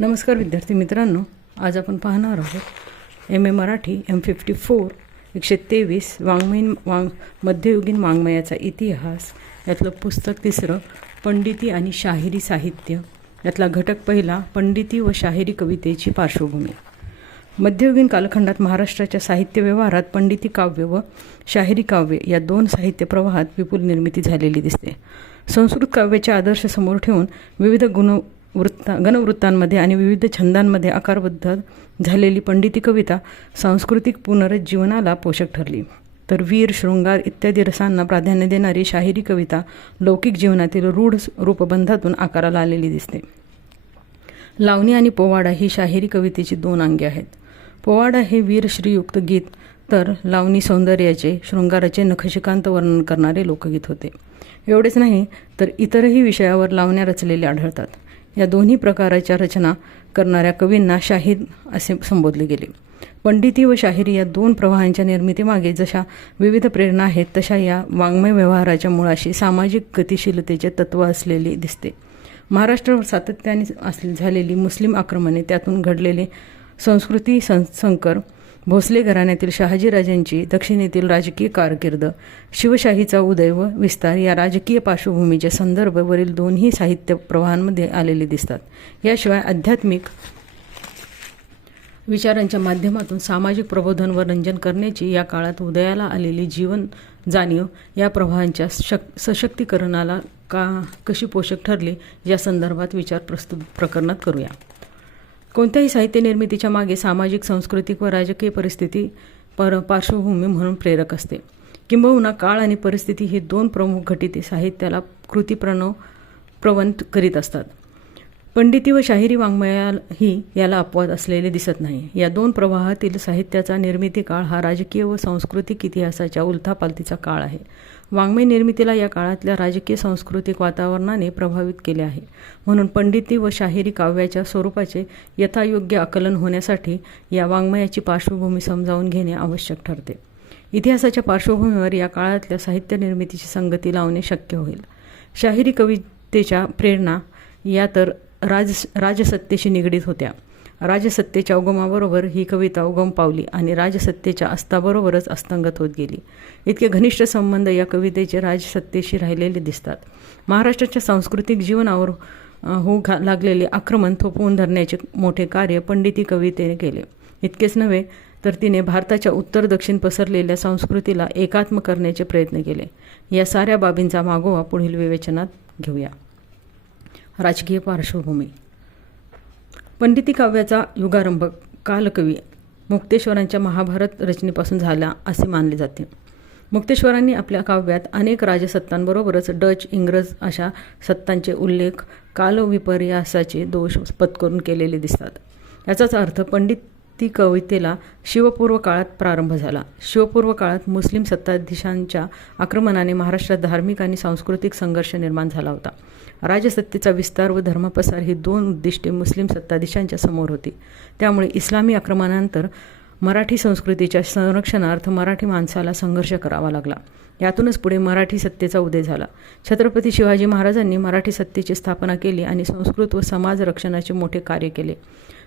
नमस्कार विद्यार्थी मित्रांनो, आज आपण पाहणार आहोत मराठी M54 123 मध्ययुगीन वाङ्मयाचा इतिहास यातलं पुस्तक तिसरं, पंडिती आणि शाहिरी साहित्य. यातला घटक पहिला, पंडिती व शाहिरी कवितेची पार्श्वभूमी. मध्ययुगीन कालखंडात महाराष्ट्राच्या साहित्य व्यवहारात पंडिती काव्य व शाहिरी काव्य या दोन साहित्य प्रवाहात विपुल निर्मिती झालेली दिसते. संस्कृत काव्याचे आदर्श समोर ठेवून विविध गणवृत्तांमध्ये आणि विविध छंदांमध्ये आकारबद्ध झालेली पंडिती कविता सांस्कृतिक पुनरुज्जीवनाला पोषक ठरली, तर वीर, शृंगार इत्यादी रसांना प्राधान्य देणारी शाहिरी कविता लौकिक जीवनातील रूढ रूपबंधातून आकाराला आलेली दिसते. लावणी आणि पोवाडा ही शाहिरी कवितेची दोन अंगे आहेत. पोवाडा हे वीर श्रीयुक्त गीत, तर लावणी सौंदर्याचे, शृंगाराचे नखशिकांत वर्णन करणारे लोकगीत होते. एवढेच नाही तर इतरही विषयावर लावण्या रचलेल्या आढळतात. या दोन्ही प्रकाराच्या रचना करणाऱ्या कवींना शाहीर असे संबोधले गेले. पंडिती व शाहिरी या दोन प्रवाहांच्या निर्मितीमागे जशा विविध प्रेरणा आहेत, तशा या वाङ्मय व्यवहाराच्या मुळाशी सामाजिक गतिशीलतेचे तत्त्व असलेले दिसते. महाराष्ट्रावर सातत्याने झालेली मुस्लिम आक्रमणे, त्यातून घडलेले संस्कृती संकर, भोसले घराण्यातील शहाजीराजांची दक्षिणेतील राजकीय कारकीर्द, शिवशाहीचा उदय व विस्तार या राजकीय पार्श्वभूमीचे संदर्भ वरील दोन्ही साहित्य प्रवाहांमध्ये आलेले दिसतात. याशिवाय आध्यात्मिक विचारांच्या माध्यमातून सामाजिक प्रबोधन व रंजन करण्याची या काळात उदयाला आलेली जीवन जाणीव या प्रवाहांच्या सशक्तीकरणाला कशी पोषक ठरली या संदर्भात विचार प्रस्तुत प्रकरणात करूया. कोणत्याही साहित्य निर्मितीच्या मागे सामाजिक, सांस्कृतिक व राजकीय परिस्थिती पार्श्वभूमी म्हणून प्रेरक असते. किंबहुना काळ आणि परिस्थिती हे दोन प्रमुख घटके साहित्याला प्रवंत करीत असतात. पंडिती व शाहिरी वाङ्मयाही याला अपवाद असलेले दिसत नाही. या दोन प्रवाहातील साहित्याचा निर्मिती काळ हा राजकीय व सांस्कृतिक इतिहासाच्या उलथापालथीचा काळ आहे. वाङ्मय निर्मितीला या काळातल्या राजकीय सांस्कृतिक वातावरणाने प्रभावित केले आहे. म्हणून पंडिती व शाहिरी काव्याच्या स्वरूपाचे यथायोग्य आकलन होण्यासाठी या वाङ्मयाची पार्श्वभूमी समजावून घेणे आवश्यक ठरते. इतिहासाच्या पार्श्वभूमीवर या काळातल्या साहित्य निर्मितीची संगती लावणे शक्य होईल. शाहिरी कवितेच्या प्रेरणा या तर राजसत्तेशी निगडीत होत्या. राजसत्तेच्या उगमाबरोबर ही कविता उगम पावली आणि राजसत्तेच्या अस्ताबरोबरच अस्तंगत होत गेली. इतके घनिष्ठ संबंध या कवितेचे राजसत्तेशी राहिलेले दिसतात. महाराष्ट्राच्या सांस्कृतिक जीवनावर होऊ लागलेले आक्रमण थोपवून धरण्याचे मोठे कार्य पंडिती कवितेने केले. इतकेच नव्हे तर तिने भारताच्या उत्तर दक्षिण पसरलेल्या संस्कृतीला एकात्म करण्याचे प्रयत्न केले. या साऱ्या बाबींचा मागोवा पुढील विवेचनात घेऊया. राजकीय पार्श्वभूमी. पंडिती काव्याचा युगारंभ कालकवी मुक्तेश्वरांच्या महाभारत रचनेपासून झाला असे मानले जाते. मुक्तेश्वरांनी आपल्या काव्यात अनेक राजसत्तांबरोबरच डच, इंग्रज अशा सत्तांचे उल्लेख कालविपर्यासाचे दोष पत्करून केलेले दिसतात. याचाच अर्थ पंडिती कवितेला शिवपूर्व काळात प्रारंभ झाला. शिवपूर्व काळात मुस्लिम सत्ताधीशांच्या आक्रमणाने महाराष्ट्रात धार्मिक आणि सांस्कृतिक संघर्ष निर्माण झाला होता. राजसत्तेचा विस्तार व धर्मप्रसार ही दोन उद्दिष्टे मुस्लिम सत्ताधीशांच्या समोर होती. त्यामुळे इस्लामी आक्रमणानंतर मराठी संस्कृतीच्या संरक्षणार्थ मराठी माणसाला संघर्ष करावा लागला. यातूनच पुढे मराठी सत्तेचा उदय झाला. छत्रपती शिवाजी महाराजांनी मराठी सत्तेची स्थापना केली आणि संस्कृत व समाज रक्षणाचे मोठे कार्य केले.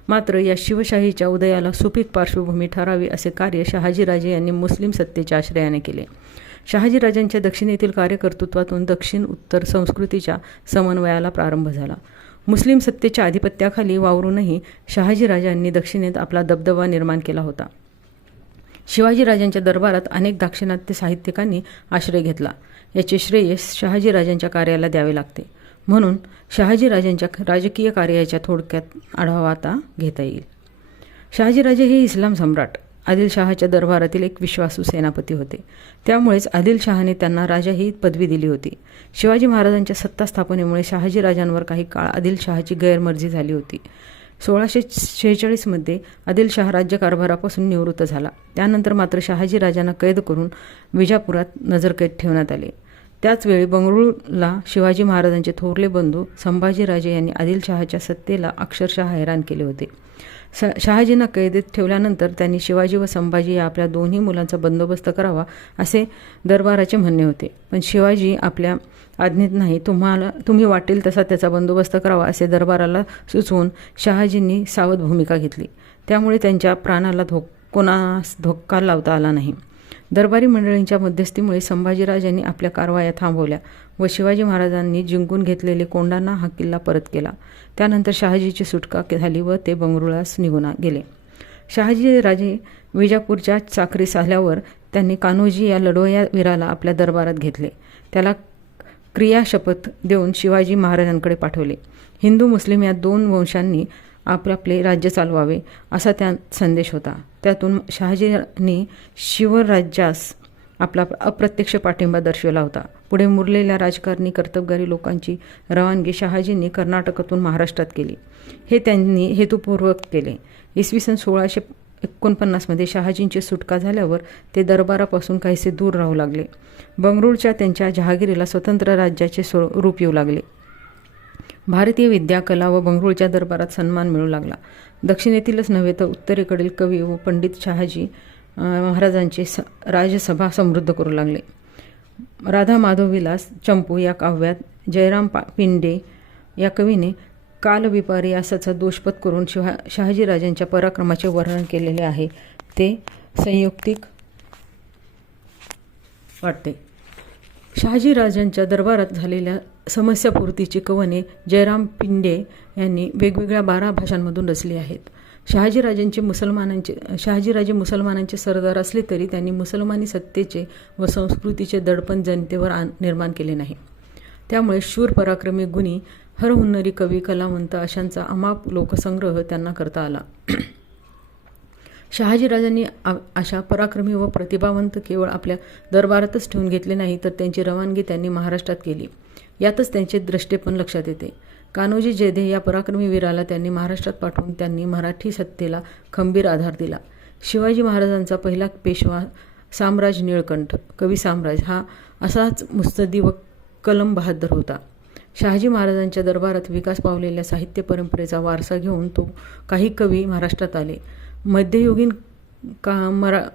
मात्र या शिवशाहीच्या उदयाला सुपीक पार्श्वभूमी ठरावी असे कार्य शहाजीराजे यांनी मुस्लिम सत्तेच्या आश्रयाने केले. शहाजीराजांच्या दक्षिणेतील कार्यकर्तृत्वातून दक्षिण उत्तर संस्कृतीच्या समन्वयाला प्रारंभ झाला. मुस्लिम सत्तेच्या आधिपत्याखाली वावरूनही शहाजीराजांनी दक्षिणेत आपला दबदबा निर्माण केला होता. शिवाजीराजांच्या दरबारात अनेक दाक्षिणात्य साहित्यिकांनी आश्रय घेतला. याचे श्रेय शहाजीराजांच्या कार्याला द्यावे लागते. म्हणून शहाजीराजांच्या राजकीय कार्याच्या थोडक्यात आढावा आता घेता येईल. शहाजीराजे हे इस्लाम सम्राट आदिलशहाच्या दरबारातील एक विश्वासू सेनापती होते. त्यामुळेच आदिलशहाने त्यांना राजा ही पदवी दिली होती. शिवाजी महाराजांच्या सत्ता स्थापनेमुळे शहाजीराजांवर काही काळ आदिलशहाची गैरमर्जी झाली होती. 1646 आदिलशहा राज्यकारभारापासून निवृत्त झाला. त्यानंतर मात्र शहाजीराजांना कैद करून विजापुरात नजरकैद ठेवण्यात आले. त्याचवेळी बंगळुरूला शिवाजी महाराजांचे थोरले बंधू संभाजीराजे यांनी आदिलशहाच्या सत्तेला अक्षरशः हैराण केले होते. शहाजींना कैदेत ठेवल्यानंतर त्यांनी शिवाजी व संभाजी या आपल्या दोन्ही मुलांचा बंदोबस्त करावा असे दरबाराचे म्हणणे होते. पण शिवाजी आपल्या आज्ञेत नाही, तुम्ही वाटेल तसा त्याचा बंदोबस्त करावा असे दरबाराला सुचवून शहाजींनी सावध भूमिका घेतली. त्यामुळे त्यांच्या प्राणाला कोणास धोका लावता आला नाही. दरबारी मंडळींच्या मध्यस्थीमुळे संभाजीराजांनी आपल्या कारवाया थांबवल्या व शिवाजी महाराजांनी जिंकून घेतलेले कोंढाणा हा किल्ला परत केला. त्यानंतर शहाजीची सुटका झाली व ते बंगळुरूस निघून गेले. शहाजी राजे विजापूरच्या चाकरीस आल्यावर त्यांनी कान्होजी या लढवय्या वीराला आपल्या दरबारात घेतले. त्याला क्रियाशपथ देऊन शिवाजी महाराजांकडे पाठवले. हिंदू मुस्लिम या दोन वंशांनी आपले राज्य चालवावे असा त्यात संदेश होता. त्यातून शहाजींनी शिवराज्यास आपला अप्रत्यक्ष पाठिंबा दर्शवला होता. पुढे मुरलेल्या राजकारणी कर्तबगारी लोकांची रवानगी शहाजींनी कर्नाटकातून महाराष्ट्रात केली. हे त्यांनी हेतुपूर्वक केले. इसवी सन 1649 शहाजींची सुटका झाल्यावर ते दरबारापासून काहीसे दूर राहू लागले. बंगळुरूच्या त्यांच्या जहागिरीला स्वतंत्र राज्याचे रूप येऊ लागले. भारतीय विद्या, कला व बंगळुरूच्या दरबारात सन्मान मिळू लागला. दक्षिणेतीलच नव्हे तर उत्तरेकडील कवी व पंडित शहाजी महाराजांची राजसभा समृद्ध करू लागले. राधा माधव विलास चंपू या काव्यात जयराम पिंडे या कवीने कालविपारी असाचा दोषपद करून शहाजीराजांच्या पराक्रमाचे वर्णन केलेले आहे. ते संयुक्तिक वाटते. शहाजीराजांच्या दरबारात झालेल्या समस्यापूर्तीची कवने जयराम पिंडे यांनी वेगवेगळ्या 12 भाषांमधून रचली आहेत. शहाजीराजे मुसलमानांचे सरदार असले तरी त्यांनी मुसलमानी सत्तेचे व संस्कृतीचे दडपण जनतेवर निर्माण केले नाही. त्यामुळे शूर, पराक्रमी, गुणी, हरहुन्नरी कवी, कलावंत अशांचा अमाप लोकसंग्रह त्यांना करता आला. शहाजीराजांनी अशा पराक्रमी व प्रतिभावंत केवळ आपल्या दरबारातच ठेवून घेतले नाही तर त्यांची रवानगी त्यांनी महाराष्ट्रात केली. यातच त्यांचे द्रष्टेपण लक्षात येते. कान्होजी जेधे या पराक्रमी वीराला त्यांनी महाराष्ट्रात पाठवून त्यांनी मराठी सत्तेला खंबीर आधार दिला. शिवाजी महाराजांचा पहिला पेशवा साम्राज निळकंठ, कवी साम्राज, हा असाच मुत्सद्दी व कलम बहादर होता. शहाजी महाराजांच्या दरबारात विकास पावलेल्या साहित्य परंपरेचा वारसा घेऊन काही कवी महाराष्ट्रात आले.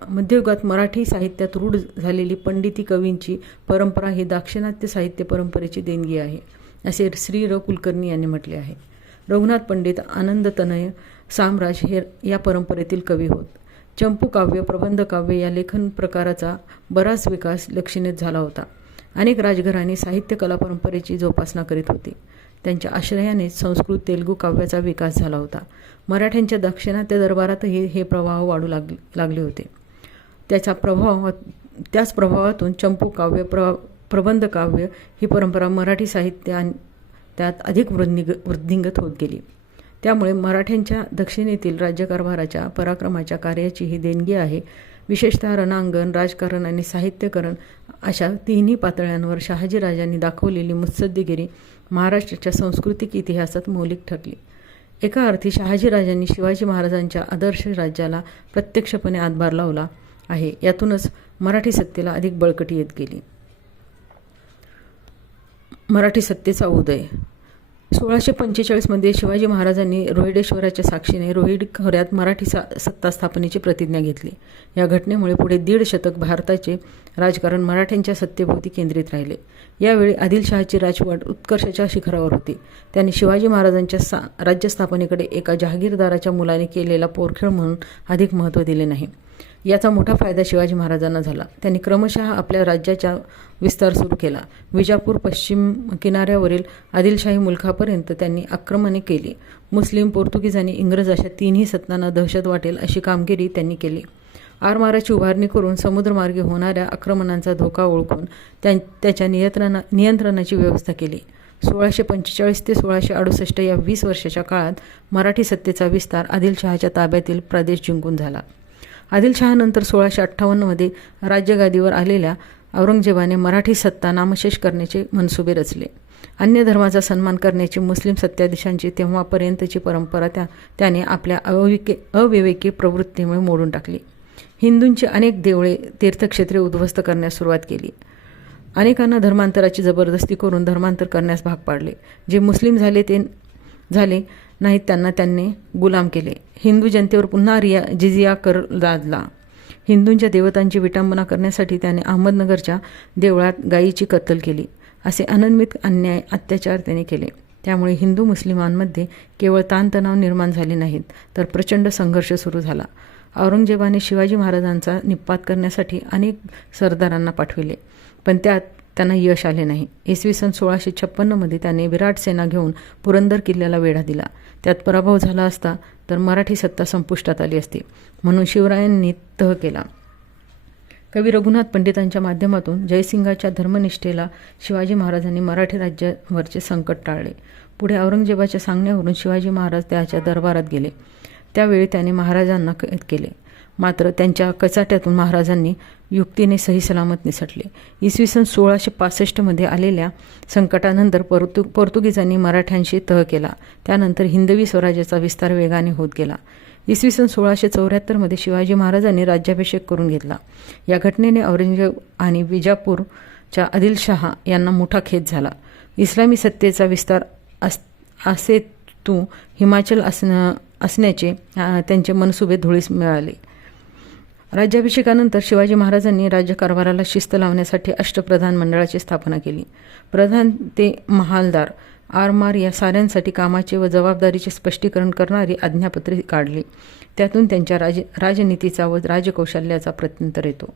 मध्ययुगात मराठी साहित्यात रूढ झालेली पंडिती कवींची परंपरा ही दाक्षिणात्य साहित्य परंपरेची देणगी आहे, असे श्री र. कुलकर्णी यांनी म्हटले आहे. रघुनाथ पंडित, आनंदतनय, साम्राज हे या परंपरेतील कवी होत. चंपू काव्य, प्रबंध काव्य या लेखन प्रकाराचा बराच विकास दक्षिणेत झाला होता. अनेक राजघराणी साहित्य कला परंपरेची जोपासना करीत होती. त्यांच्या आश्रयाने संस्कृत, तेलुगू काव्याचा विकास झाला होता. मराठ्यांच्या दाक्षिणात्य दरबारातही हे प्रवाह वाढू लागले होते. त्याच प्रभावातून चंपू काव्य, प्रबंध काव्य ही परंपरा मराठी साहित्यात अधिक वृद्धिंगत होत गेली. त्यामुळे मराठ्यांच्या दक्षिणेतील राज्यकारभाराच्या पराक्रमाच्या कार्याची ही देणगी आहे. विशेषतः रणांगण, राजकारण आणि साहित्यकरण अशा तिन्ही पातळ्यांवर शहाजीराजांनी दाखवलेली मुत्सद्देगिरी महाराष्ट्राच्या सांस्कृतिक इतिहासात मौलिक ठरली. एका अर्थी शहाजीराजांनी शिवाजी महाराजांच्या आदर्श राज्याला प्रत्यक्षपणे हातभार लावला आहे. यातूनच मराठी सत्तेला अधिक बळकटी येत गेली. मराठी सत्तेचा उदय 1645 शिवाजी महाराजांनी रोहिडेश्वराच्या साक्षीने रोहिड खोऱ्यात मराठी सत्ता स्थापनेची प्रतिज्ञा घेतली. या घटनेमुळे पुढे 1.5 शतक भारताचे राजकारण मराठ्यांच्या सत्तेभोवती केंद्रित राहिले. यावेळी आदिलशहाची राजवट उत्कर्षाच्या शिखरावर होती. त्यांनी शिवाजी महाराजांच्या राज्यस्थापनेकडे एका जहागीरदाराच्या मुलाने केलेला पोरखेळ म्हणून अधिक महत्त्व दिले नाही. याचा मोठा फायदा शिवाजी महाराजांना झाला. त्यांनी क्रमशः आपल्या राज्याचा विस्तार सुरू केला. विजापूर, पश्चिम किनाऱ्यावरील आदिलशाही मुलखापर्यंत त्यांनी आक्रमणे केली. मुस्लिम, पोर्तुगीज आणि इंग्रज अशा तिन्ही सत्तांना दहशत वाटेल अशी कामगिरी त्यांनी केली. आरमाराची उभारणी करून समुद्रमार्गे होणाऱ्या आक्रमणांचा धोका ओळखून त्याच्या नियंत्रणाची व्यवस्था केली. 1645 ते 1668 या 20 वर्षाच्या काळात मराठी सत्तेचा विस्तार आदिलशहाच्या ताब्यातील प्रदेश जिंकून झाला. आदिलशहानंतर 1658 राज्यगादीवर आलेल्या औरंगजेबाने मराठी सत्ता नामशेष करण्याचे मनसुबे रचले. अन्य धर्माचा सन्मान करण्याची मुस्लिम सत्ताधीशांची तेव्हापर्यंतची परंपरा त्याने आपल्या अविवेकी प्रवृत्तीमुळे मोडून टाकली. हिंदूंची अनेक देवळे, तीर्थक्षेत्रे उद्ध्वस्त करण्यास सुरुवात केली. अनेकांना धर्मांतराची जबरदस्ती करून धर्मांतर करण्यास भाग पाडले. जे मुस्लिम झाले नाहीत त्यांनी गुलाम केले. हिंदू जनतेवर पुन्हा जिजिया कर लादला. हिंदूंच्या देवतांची विटंबना करण्यासाठी त्याने अहमदनगरच्या देवळात गायीची कत्तल केली. असे अनन्वित अन्याय अत्याचार त्याने केले. त्यामुळे हिंदू मुस्लिमांमध्ये केवळ ताणतणाव निर्माण झाले नाहीत, तर प्रचंड संघर्ष सुरू झाला. औरंगजेबाने शिवाजी महाराजांचा निःपात करण्यासाठी अनेक सरदारांना पाठविले, पण त्यात त्यांना यश आले नाही. इसवी सन 1656 त्याने विराट सेना घेऊन पुरंदर किल्ल्याला वेढा दिला. त्यात पराभव झाला असता तर मराठी सत्ता संपुष्टात आली असती, म्हणून शिवरायांनी तह केला. कवी रघुनाथ पंडितांच्या माध्यमातून जयसिंगाच्या धर्मनिष्ठेला शिवाजी महाराजांनी मराठी राज्यावरचे संकट टाळले. पुढे औरंगजेबाच्या सांगण्यावरून शिवाजी महाराज त्याच्या दरबारात गेले. त्यावेळी त्याने महाराजांना कैद केले, मात्र त्यांच्या कचाट्यातून महाराजांनी युक्तीने सही सलामत निसटले. इसवी सन 1665 आलेल्या संकटानंतर पोर्तुगीजांनी मराठ्यांशी तह केला. त्यानंतर हिंदवी स्वराज्याचा विस्तार वेगाने होत गेला. इसवी सन 1674 शिवाजी महाराजांनी राज्याभिषेक करून घेतला. या घटनेने औरंगजेब आणि विजापूरच्या आदिलशहा यांना मोठा खेद झाला. इस्लामी सत्तेचा विस्तार असेतू हिमाचल असण्याचे त्यांचे मनसुबे धुळीस मिळाले. राज्याभिषेकानंतर शिवाजी महाराजांनी राज्यकारभाराला शिस्त लावण्यासाठी अष्टप्रधान मंडळाची स्थापना केली. प्रधान ते महालदार आरमार या साऱ्यांसाठी कामाचे व जबाबदारीचे स्पष्टीकरण करणारी आज्ञापत्रे काढली. त्यातून त्यांच्या राजनीतीचा व राजकौशल्याचा प्रत्यंतर येतो.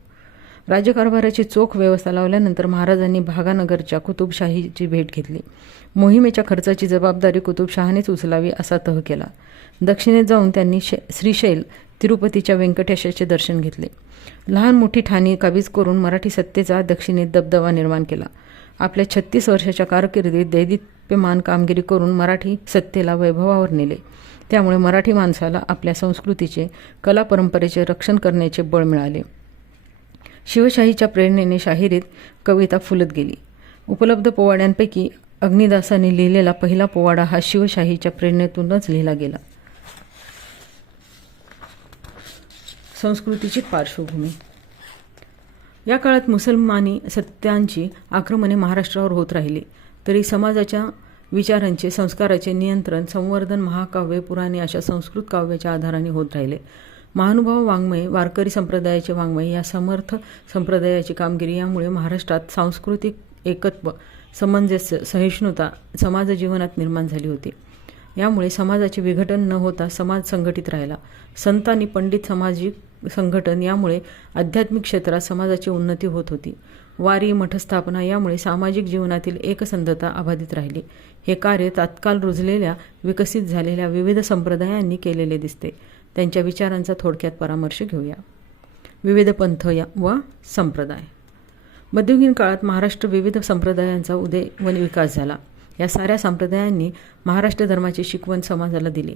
राज्यकारभाराची चोख व्यवस्था लावल्यानंतर महाराजांनी भागानगरच्या कुतुबशाहीची भेट घेतली. मोहिमेच्या खर्चाची जबाबदारी कुतुबशहानेच उचलावी असा तह केला. दक्षिणेत जाऊन त्यांनी श्रीशैल तिरुपतीच्या व्यंकटेशाचे दर्शन घेतले. लहान मोठी ठाणी काबीज करून मराठी सत्तेचा दक्षिणेत दबदबा निर्माण केला. आपल्या 36 वर्षाच्या कारकिर्दीत दैदिप्यमान कामगिरी करून मराठी सत्तेला वैभवावर नेले. त्यामुळे मराठी माणसाला आपल्या संस्कृतीचे, कला परंपरेचे रक्षण करण्याचे बळ मिळाले. शिवशाहीच्या प्रेरणेने शाहिरीत कविता फुलत गेली. उपलब्ध पोवाड्यांपैकी अग्निदासाने लिहिलेला पहिला पोवाडा हा शिवशाहीच्या प्रेरणेतूनच लिहिला गेला. संस्कृतीची पार्श्वभूमी. या काळात मुसलमानी सत्तांची आक्रमणे महाराष्ट्रावर होत राहिली, तरी समाजाच्या विचारांचे, संस्काराचे नियंत्रण, संवर्धन महाकाव्ये, पुराणे अशा संस्कृत काव्याच्या आधाराने होत राहिले. महानुभाव वाङ्मय, वारकरी संप्रदायाचे वाङ्मय या समर्थ संप्रदायाची कामगिरी यामुळे महाराष्ट्रात सांस्कृतिक एकत्व, सामंजस्य, सहिष्णुता समाजजीवनात निर्माण झाली होती. यामुळे समाजाचे विघटन न होता समाज संघटित राहिला. संत आणि पंडित सामाजिक संघटन यामुळे आध्यात्मिक क्षेत्रात समाजाची उन्नती होत होती. वारी, मठस्थापना यामुळे सामाजिक जीवनातील एकसंधता अबाधित राहिली. हे कार्य तात्काळ रुजलेल्या, विकसित झालेल्या विविध संप्रदायांनी केलेले दिसते. त्यांच्या विचारांचा थोडक्यात परामर्श घेऊया. विविध पंथ व संप्रदाय. मध्ययुगीन काळात महाराष्ट्र विविध संप्रदायांचा उदय व विकास झाला. या साऱ्या संप्रदायांनी महाराष्ट्र धर्माची शिकवण समाजाला दिली.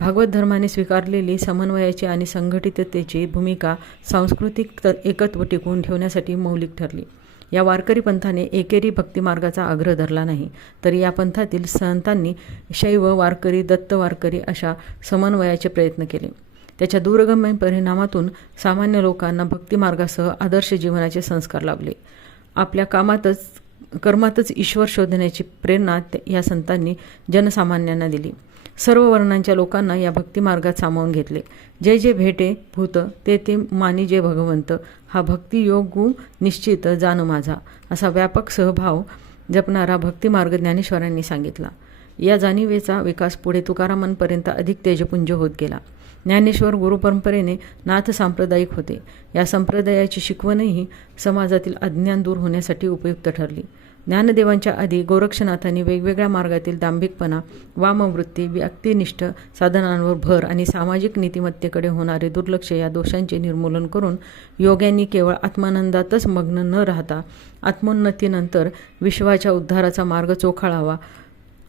भागवत धर्माने स्वीकारलेली समन्वयाची आणि संघटिततेची भूमिका सांस्कृतिक एकत्व टिकवून ठेवण्यासाठी मौलिक ठरली. या वारकरी पंथाने एकेरी भक्तिमार्गाचा आग्रह धरला नाही, तरी या पंथातील संतांनी शैव वारकरी, दत्त वारकरी अशा समन्वयाचे प्रयत्न केले. त्याच्या दूरगम्य परिणामातून सामान्य लोकांना भक्तिमार्गासह आदर्श जीवनाचे संस्कार लाभले. आपल्या कर्मातच ईश्वर शोधण्याची प्रेरणा या संतांनी जनसामान्यांना दिली. सर्व वर्णांच्या लोकांना या भक्तिमार्गात सामावून घेतले. जे जे भेटे भूत ते ते मानी जे भगवंत, हा भक्तियोगू निश्चित जाण माझा, असा व्यापक सहभाव जपणारा भक्तिमार्ग ज्ञानेश्वरांनी सांगितला. या जाणीवेचा विकास पुढे तुकारामांपर्यंत अधिक तेजपुंज होत गेला. ज्ञानेश्वर गुरुपरंपरेने नाथ सांप्रदायिक होते. या संप्रदायाची शिकवणही समाजातील अज्ञान दूर होण्यासाठी उपयुक्त ठरली. ज्ञानदेवांच्या आधी गोरक्षनाथांनी वेगवेगळ्या मार्गातील दांभिकपणा, वामवृत्ती, व्यक्तिनिष्ठ साधनांवर भर आणि सामाजिक नीतिमत्तेकडे होणारे दुर्लक्ष या दोषांचे निर्मूलन करून योग्यांनी केवळ आत्मानंदातच मग्न न राहता आत्मोन्नतीनंतर विश्वाच्या उद्धाराचा मार्ग चोखाळावा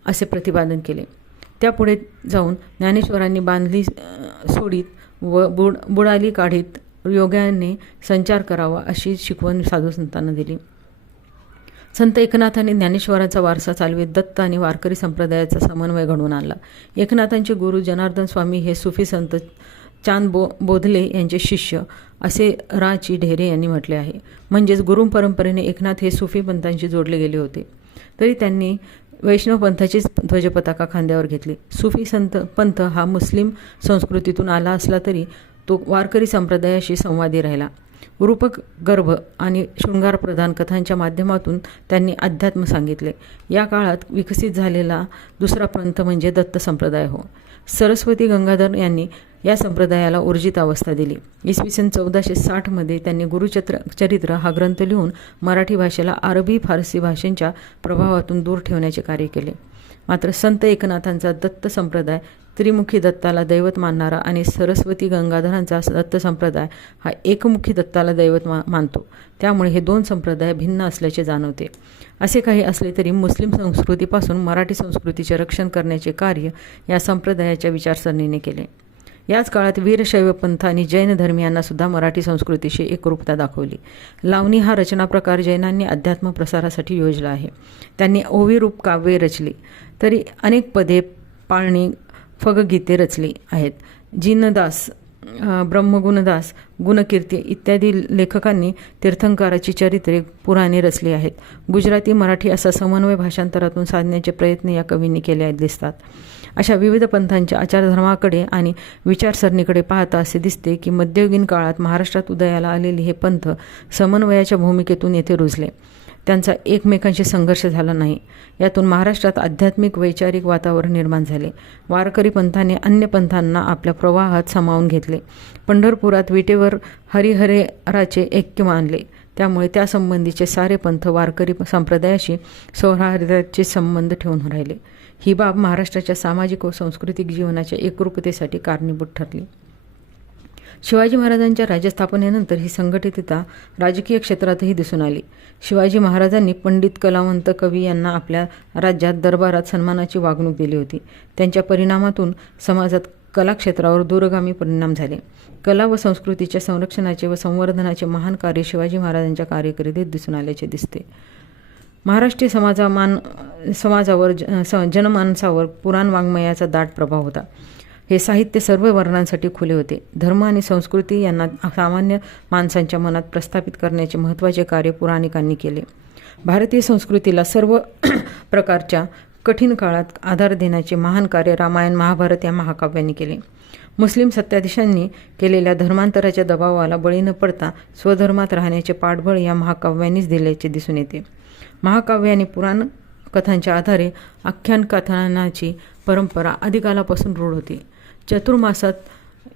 असे प्रतिपादन केले. त्यापुढे जाऊन ज्ञानेश्वरांनी बांधली सोडीत व बुडाली काढीत योग्याने संचार करावा अशी शिकवण साधुसंतांना दिली. संत एकनाथांनी ज्ञानेश्वरांचा वारसा चालवीत दत्त आणि वारकरी संप्रदायाचा समन्वय घडवून आणला. एकनाथांचे गुरु जनार्दन स्वामी हे सुफी संत बोधले यांचे शिष्य असे रा.चि. ढेरे यांनी म्हटले आहे. म्हणजेच गुरु परंपरेने एकनाथ हे सुफी पंथांशी जोडले गेले होते, तरी त्यांनी वैष्णव पंथाचीच ध्वजपताका खांद्यावर घेतली. सुफी पंथ हा मुस्लिम संस्कृतीतून आला असला तरी तो वारकरी संप्रदायाशी संवादी राहिला. रूपक गर्भ आणि शृंगारप्रधान कथांच्या माध्यमातून त्यांनी अध्यात्म सांगितले. या काळात विकसित झालेला दुसरा पंथ म्हणजे दत्त संप्रदाय हो. सरस्वती गंगाधर यांनी या संप्रदायाला ऊर्जित अवस्था दिली. इसवी सन 1460 त्यांनी गुरुचरित्र हा ग्रंथ लिहून मराठी भाषेला अरबी फारसी भाषांच्या प्रभावातून दूर ठेवण्याचे कार्य केले. मात्र संत एकनाथांचा दत्त संप्रदाय त्रिमुखी दत्ताला दैवत मानणारा आणि सरस्वती गंगाधरांचा दत्त संप्रदाय हा एकमुखी दत्ताला दैवत मानतो. त्यामुळे हे दोन संप्रदाय भिन्न असल्याचे जाणवते. असे काही असले तरी मुस्लिम संस्कृतीपासून मराठी संस्कृतीचे रक्षण करण्याचे कार्य या संप्रदायाच्या विचारसरणीने केले. याच काळात वीरशैव पंथ आणि जैन धर्मियांना सुद्धा मराठी संस्कृतीशी एकरूपता दाखवली. लावणी हा रचना प्रकार जैनांनी अध्यात्म प्रसारासाठी योजला आहे. त्यांनी ओवीरूप काव्ये रचली, तरी अनेक पदे, पाळणी, फगगीते रचली आहेत. जिनदास, ब्रह्मगुणदास, गुणकीर्ती इत्यादी लेखकांनी तीर्थंकराची चरित्रे, पुराणे रचली आहेत. गुजराती, मराठी असा समन्वय भाषांतरातून साधण्याचे प्रयत्न या कवींनी केले दिसतात. अशा विविध पंथांच्या आचारधर्माकडे आणि विचारसरणीकडे पाहता असे दिसते की मध्ययुगीन काळात महाराष्ट्रात उदयाला आलेले हे पंथ समन्वयाच्या भूमिकेतून येथे रुजले. त्यांचा एकमेकांशी संघर्ष झाला नाही. यातून महाराष्ट्रात आध्यात्मिक वैचारिक वातावरण निर्माण झाले. वारकरी पंथाने अन्य पंथांना आपल्या प्रवाहात सामावून घेतले. पंढरपुरात विटेवर हरिहरेराचे ऐक्य मानले. त्यामुळे त्यासंबंधीचे सारे पंथ वारकरी संप्रदायाशी सौहार्दाचे संबंध ठेवून राहिले. ही बाब महाराष्ट्राच्या सामाजिक व सांस्कृतिक जीवनाच्या एकरूपतेसाठी कारणीभूत ठरली. शिवाजी महाराजांच्या राज्यस्थापनेनंतर ही संघटितता राजकीय क्षेत्रातही दिसून आली. शिवाजी महाराजांनी पंडित, कलावंत, कवी यांना आपल्या राज्यात दरबारात सन्मानाची वागणूक दिली होती. त्यांच्या परिणामातून समाजात कला क्षेत्रावर दूरगामी परिणाम झाले. कला व संस्कृतीच्या संरक्षणाचे व संवर्धनाचे महान कार्य शिवाजी महाराजांच्या कार्यकिर्दीत दिसून आल्याचे दिसते. महाराष्ट्रीय समाजावर जनमानसावर पुराण वाङ्मयाचा दाट प्रभाव होता. हे साहित्य सर्व वर्णांसाठी खुले होते. धर्म आणि संस्कृती यांना सामान्य माणसांच्या मनात प्रस्थापित करण्याचे महत्त्वाचे कार्य पुराणिकांनी केले. भारतीय संस्कृतीला सर्व प्रकारच्या कठीण काळात आधार देण्याचे महान कार्य रामायण, महाभारत या महाकाव्यांनी केले. मुस्लिम सत्ताधीशांनी केलेल्या धर्मांतराच्या दबावाला बळी न पडता स्वधर्मात राहण्याचे पाठबळ या महाकाव्यांनीच दिल्याचे दिसून येते. महाकाव्य आणि पुराण कथांच्या आधारे आख्यान कथनाची परंपरा आदिकालापासून रूढ होती. चतुर्मासात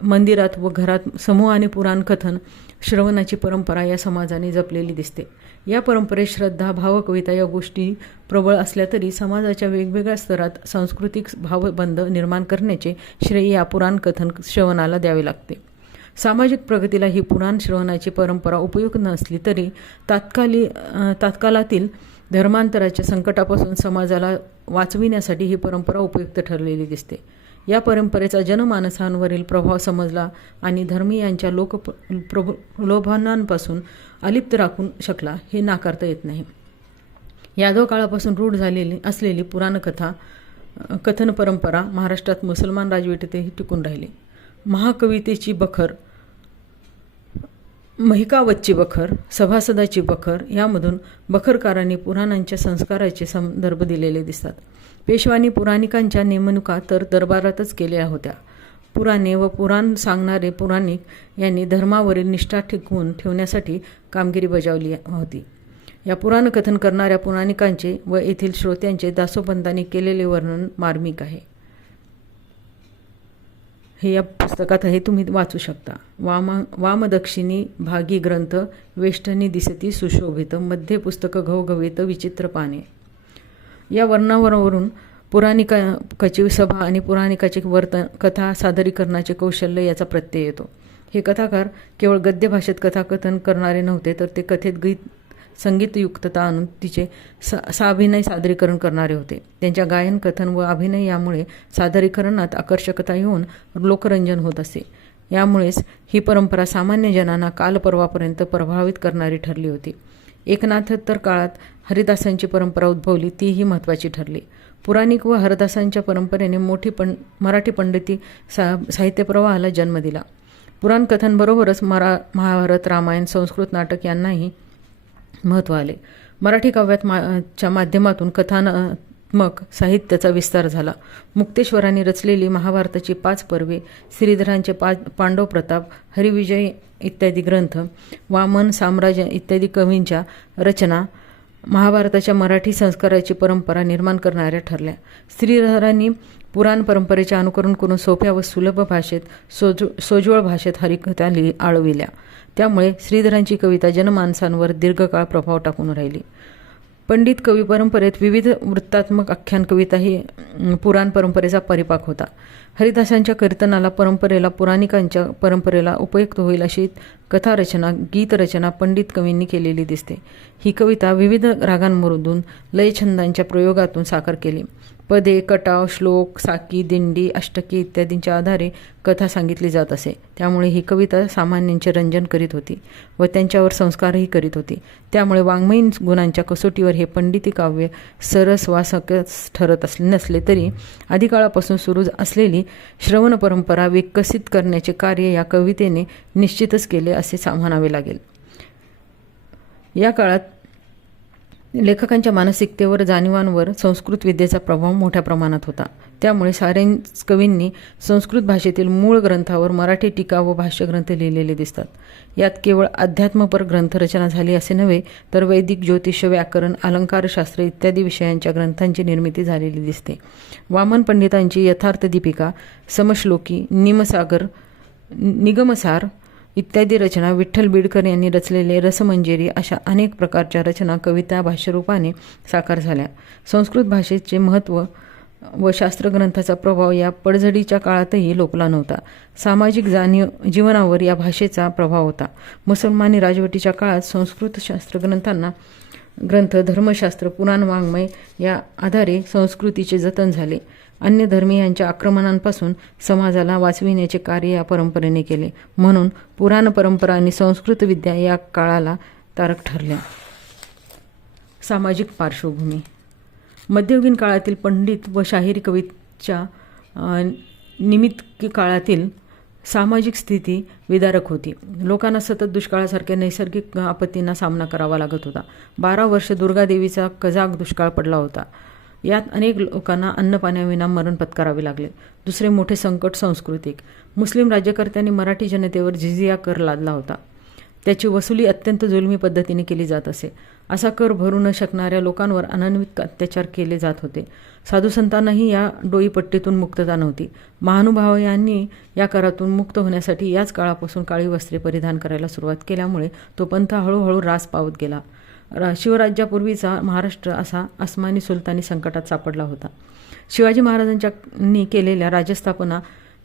मंदिरात व घरात समूहाने पुराण कथन श्रवणाची परंपरा या समाजाने जपलेली दिसते. या परंपरेत श्रद्धा, भावकविता या गोष्टी प्रबळ असल्या तरी समाजाच्या वेगवेगळ्या स्तरात सांस्कृतिक भावबंध निर्माण करण्याचे श्रेय या पुराण कथन श्रवणाला द्यावे लागते. सामाजिक प्रगतीला ही पुराण श्रवणाची परंपरा उपयुक्त नसली तरी तात्कालातील धर्मांतराच्या संकटापासून समाजाला वाचविण्यासाठी ही परंपरा उपयुक्त ठरलेली दिसते. या परंपरेचा जनमानसांवरील प्रभाव समजला आणि धर्मीयांच्या प्रलोभनांपासून अलिप्त राखू शकला हे नाकारता येत नाही. यादव काळापासून रूढ झालेली असलेली पुराणकथा कथन परंपरा महाराष्ट्रात मुसलमान राजवटीतही टिकून राहिली. महाकवितेची बखर, महिकावतची बखर, सभासदाची बखर यामधून बखरकारांनी पुराणांच्या संस्काराचे संदर्भ दिलेले दिसतात. पेशवानी पुराणिकांच्या नेमणुका तर दरबारातच केल्या होत्या. पुराणे व पुराण सांगणारे पुराणिक यांनी धर्मावरील निष्ठा टिकवून ठेवण्यासाठी कामगिरी बजावली होती. या पुराणकथन करणाऱ्या पुराणिकांचे व येथील श्रोत्यांचे दासोपंतांनी केलेले वर्णन मार्मिक आहे. हे या पुस्तकात आहे, तुम्ही वाचू शकता. वामदक्षिणी भागी ग्रंथ वेष्टनी दिसती सुशोभित, मध्ये पुस्तक घवघवीत विचित्र पाने. या वर्णावरून पुराणिकाची सभा आणि पुराणिकाचे वर्तन, कथा सादरीकरणाचे कौशल्य याचा प्रत्यय येतो. हे कथाकार केवळ गद्य भाषेत कथाकथन करणारे नव्हते, तर ते कथेत संगीतयुक्तता आणून तिचे साभिनय सादरीकरण करणारे होते. त्यांच्या गायन, कथन व अभिनय यामुळे सादरीकरणात आकर्षकता येऊन लोकरंजन होत असे. यामुळेच ही परंपरा सामान्य जनांना कालपर्वापर्यंत प्रभावित करणारी ठरली होती. एकनाथोत्तर काळात हरिदासांची परंपरा उद्भवली, तीही महत्त्वाची ठरली. पुराणिक व हरदासांच्या परंपरेने मोठी मराठी पंडिती साहित्य प्रवाहाला जन्म दिला. पुराण कथांबरोबरच महाभारत, रामायण, संस्कृत नाटक यांनाही महत्त्व आले. मराठी काव्याच्या माध्यमातून कथात्मक साहित्याचा विस्तार झाला. मुक्तेश्वरांनी रचलेली महाभारताची 5 पर्वे, श्रीधरांचे पांडव प्रताप, हरिविजय इत्यादी ग्रंथ, वामन साम्राज्य इत्यादी कवींच्या रचना महाभारताच्या मराठी संस्काराची परंपरा निर्माण करणाऱ्या ठरल्या. श्रीधरांनी पुराण परंपरेचे अनुकरण करून सोप्या व सुलभ भाषेत, सोज्वळ भाषेत हरिकथा आळविल्या. त्यामुळे श्रीधरांची कविता जनमानसांवर दीर्घकाळ प्रभाव टाकून राहिली. पंडित कवी परंपरेत विविध वृत्तात्मक आख्यान कविता ही पुराण परंपरेचा परिपाक होता. हरिदासांच्या कीर्तनाला परंपरेला, पुराणिकांच्या परंपरेला उपयुक्त होईल अशी कथारचना, गीतरचना पंडित कवींनी केलेली दिसते. ही कविता विविध रागांमधून लयछंदांच्या प्रयोगातून साकार केली. पदे, कटाव, श्लोक, साकी, दिंडी, अष्टकी इत्यादींच्या आधारे कथा सांगितली जात असे. त्यामुळे ही कविता सामान्यांचे रंजन करीत होती व त्यांच्यावर संस्कारही करीत होती. त्यामुळे वाङ्मयीन गुणांच्या कसोटीवर हे पंडिती काव्य सरस वासकच ठरत नसले तरी आदिकाळापासून सुरू असलेली श्रवण परंपरा विकसित करण्याचे कार्य या कवितेने निश्चितच केले असे म्हणावे लागेल. या काळात लेखकांच्या मानसिकतेवर, जाणीवांवर संस्कृत विद्येचा प्रभाव मोठ्या प्रमाणात होता. त्यामुळे साऱ्याच कवींनी संस्कृत भाषेतील मूळ ग्रंथावर मराठी टीका व भाष्यग्रंथ लिहिलेले दिसतात. यात केवळ अध्यात्मपर ग्रंथरचना झाली असे नव्हे, तर वैदिक, ज्योतिष, व्याकरण, अलंकारशास्त्र इत्यादी विषयांच्या ग्रंथांची निर्मिती झालेली दिसते. वामन पंडितांची यथार्थ दीपिका, समश्लोकी, निगमसार इत्यादी रचना, विठ्ठल बीडकर यांनी रचलेले रसमंजिरी अशा अनेक प्रकारच्या रचना कविता भाष्यरूपाने साकार झाल्या. संस्कृत भाषेचे महत्त्व व शास्त्रग्रंथाचा प्रभाव या पडझडीच्या काळातही लोपला नव्हता. सामाजिक जीवनावर या भाषेचा प्रभाव होता. मुसलमानी राजवटीच्या काळात संस्कृत ग्रंथ, धर्मशास्त्र, पुराण, वाङ्मय या आधारे संस्कृतीचे जतन झाले. अन्य धर्मीयांच्या आक्रमणांपासून समाजाला वाचविण्याचे कार्य या परंपरेने केले. म्हणून पुराण परंपरा आणि संस्कृत विद्या या काळाला तारक ठरल्या. सामाजिक पार्श्वभूमी. मध्ययुगीन काळातील पंडित व शाहिरी कवीच्या निमित्त काळातील सामाजिक स्थिती विदारक होती. लोकांना सतत दुष्काळासारख्या नैसर्गिक आपत्तींना सामना करावा लागत होता. 12 वर्ष दुर्गादेवीचा कजाग दुष्काळ पडला होता. यात अनेक लोकांना अन्नपाण्याविना मरण पत्करावे लागले. दुसरे मोठे संकट सांस्कृतिक. मुस्लिम राज्यकर्त्यांनी मराठी जनतेवर जिझिया कर लादला होता. त्याची वसुली अत्यंत जुलमी पद्धतीने केली जात असे. असा कर भरू न शकणाऱ्या लोकांवर अनन्वित अत्याचार केले जात होते. साधुसंतांनाही या डोईपट्टीतून मुक्तता नव्हती. महानुभावांनी या करातून मुक्त होण्यासाठी याच काळापासून काळी वस्त्रे परिधान करायला सुरुवात केल्यामुळे तो पंथ हळूहळू ह्रास पावत गेला. शिवराज्यापूर्वीचा महाराष्ट्र असा अस्मानी सुलतानी संकटात सापडला होता. शिवाजी महाराजांनी केलेल्या राज्यस्थापना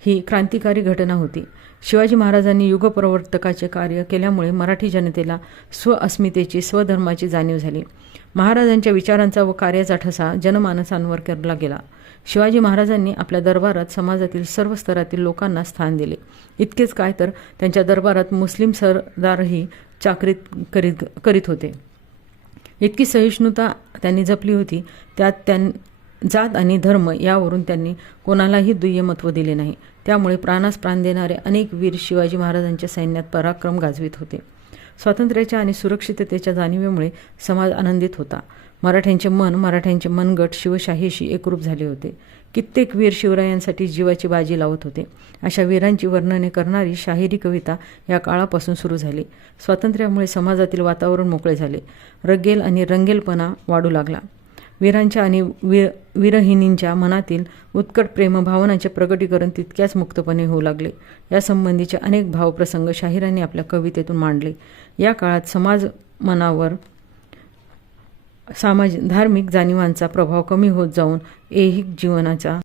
ही क्रांतिकारी घटना होती. शिवाजी महाराजांनी युगप्रवर्तकाचे कार्य केल्यामुळे मराठी जनतेला स्वअस्मितेची, स्वधर्माची जाणीव झाली. महाराजांच्या विचारांचा व कार्याचा ठसा जनमानसांवर केला गेला. शिवाजी महाराजांनी आपल्या दरबारात समाजातील सर्व स्तरातील लोकांना स्थान दिले. इतकेच काय तर त्यांच्या दरबारात मुस्लिम सरदारही चाकरी करीत होते. इतकी सहिष्णुता त्यांनी जपली होती. त्यात जात आणि धर्म यावरून त्यांनी कोणालाही दुय्यमत्व दिले नाही. त्यामुळे प्राणास प्राण देणारे अनेक वीर शिवाजी महाराजांच्या सैन्यात पराक्रम गाजवित होते. स्वातंत्र्याच्या आणि सुरक्षिततेच्या जाणीवेमुळे समाज आनंदित होता. मराठ्यांचे मनगट शिवशाहीशी एकरूप झाले होते. कित्येक वीर शिवरायांसाठी जीवाची बाजी लावत होते. अशा वीरांची वर्णने करणारी शाहिरी कविता या काळापासून सुरू झाली. स्वातंत्र्यामुळे समाजातील वातावरण मोकळे झाले. रगेल आणि रंगेलपणा वाढू लागला. वीरांच्या आणि वीरहिनींच्या मनातील उत्कट प्रेमभावनांचे प्रकटीकरण तितक्याच मुक्तपणे होऊ लागले. यासंबंधीचे अनेक भावप्रसंग शाहिरांनी आपल्या कवितेतून मांडले. या काळात मनावर धार्मिक जाणीवांचा प्रभाव कमी होत जाऊन ऐहिक जीवनाचा